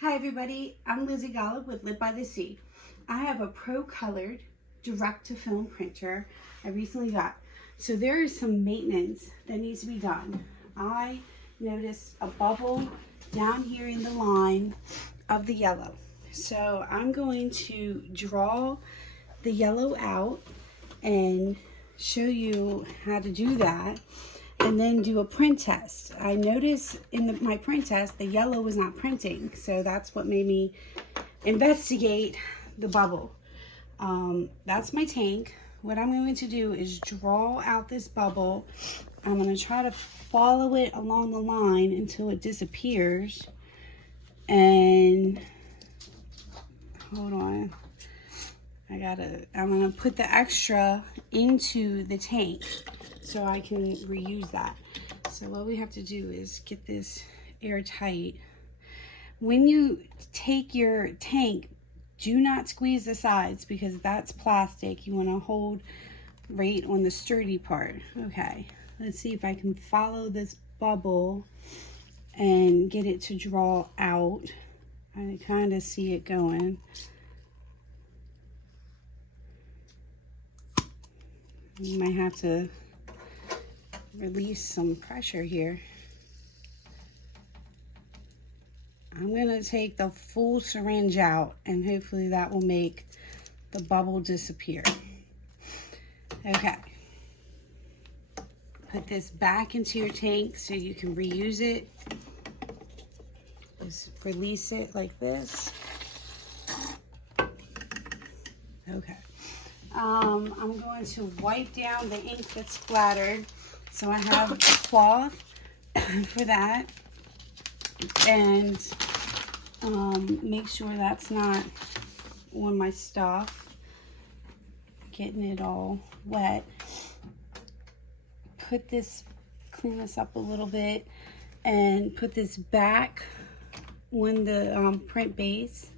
Hi everybody, I'm Lizzie Golub with Lit by the Sea. I have a Pro Colored direct to film printer I recently got. So there is some maintenance that needs to be done. I noticed a bubble down here in the line of the yellow. So I'm going to draw the yellow out and show you how to do that, and then do a print test. I noticed in my print test the yellow was not printing, so that's what made me investigate the bubble. That's my tank. What I'm going to do is draw out this bubble. I'm going to try to follow it along the line until it disappears. And hold on, I'm going to put the extra into the tank so I can reuse that. So what we have to do is get this airtight. When you take your tank, do not squeeze the sides because that's plastic. You want to hold right on the sturdy part. Okay, let's see if I can follow this bubble and get it to draw out. I kind of see it going. You might have to release some pressure here. I'm gonna take the full syringe out and hopefully that will make the bubble disappear. Okay. Put this back into your tank so you can reuse it. Just release it like this. Okay. I'm going to wipe down the ink that's splattered. So I have a cloth for that, and make sure that's not on my stuff, getting it all wet. Clean this up a little bit and put this back on the print base,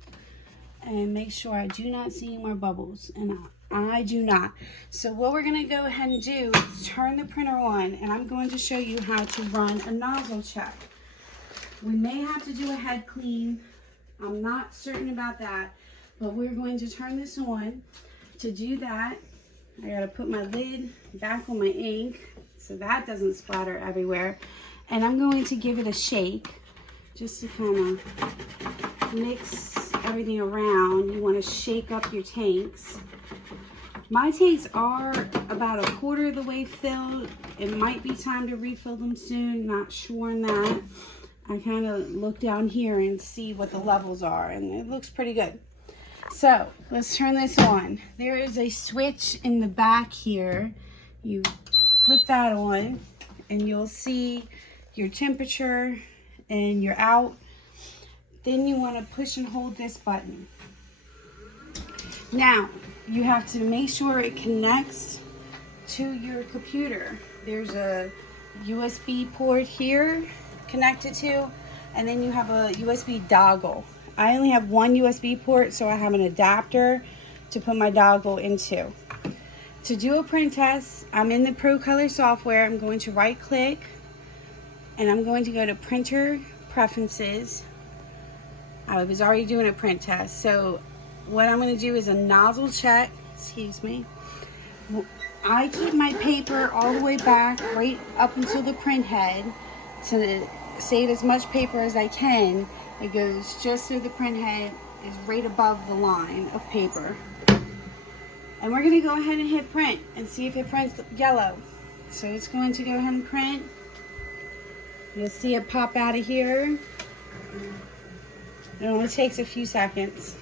and make sure I do not see any more bubbles, and I do not. So what we're going to go ahead and do is turn the printer on, and I'm going to show you how to run a nozzle check. We may have to do a head clean. I'm not certain about that, but we're going to turn this on. To do that, I got to put my lid back on my ink so that doesn't splatter everywhere. And I'm going to give it a shake just to kind of mix everything around. You want to shake up your tanks. My tanks are about a quarter of the way filled. It might be time to refill them soon, not sure on that. I kind of look down here and see what the levels are, and it looks pretty good. So let's turn this on. There is a switch in the back here. You flip that on and you'll see your temperature and your out. Then you want to push and hold this button. Now, you have to make sure it connects to your computer. There's a USB port here connected to, and then you have a USB dongle. I only have one USB port, so I have an adapter to put my dongle into. To do a print test, I'm in the Pro Color software. I'm going to right click, and I'm going to go to Printer Preferences. I was already doing a print test, so what I'm going to do is a nozzle check. Excuse me. I keep my paper all the way back right up until the print head to save as much paper as I can. It goes just so the print head is right above the line of paper. And we're going to go ahead and hit print and see if it prints yellow. So it's going to go ahead and print. You'll see it pop out of here. It only takes a few seconds.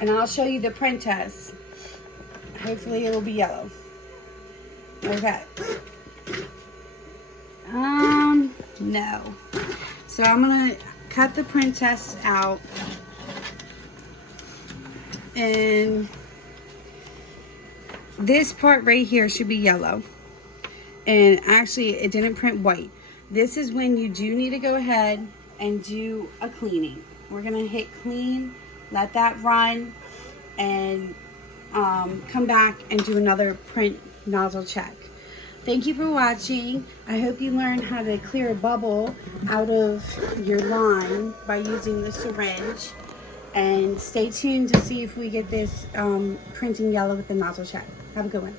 And I'll show you the print test. Hopefully it will be yellow. Okay. No. So I'm gonna cut the print test out, and this part right here should be yellow. And actually it didn't print white. This is when you do need to go ahead and do a cleaning. We're gonna hit clean, let that run, and come back and do another print nozzle check. Thank you for watching. I hope you learned how to clear a bubble out of your line by using the syringe. And stay tuned to see if we get this printing yellow with the nozzle check. Have a good one.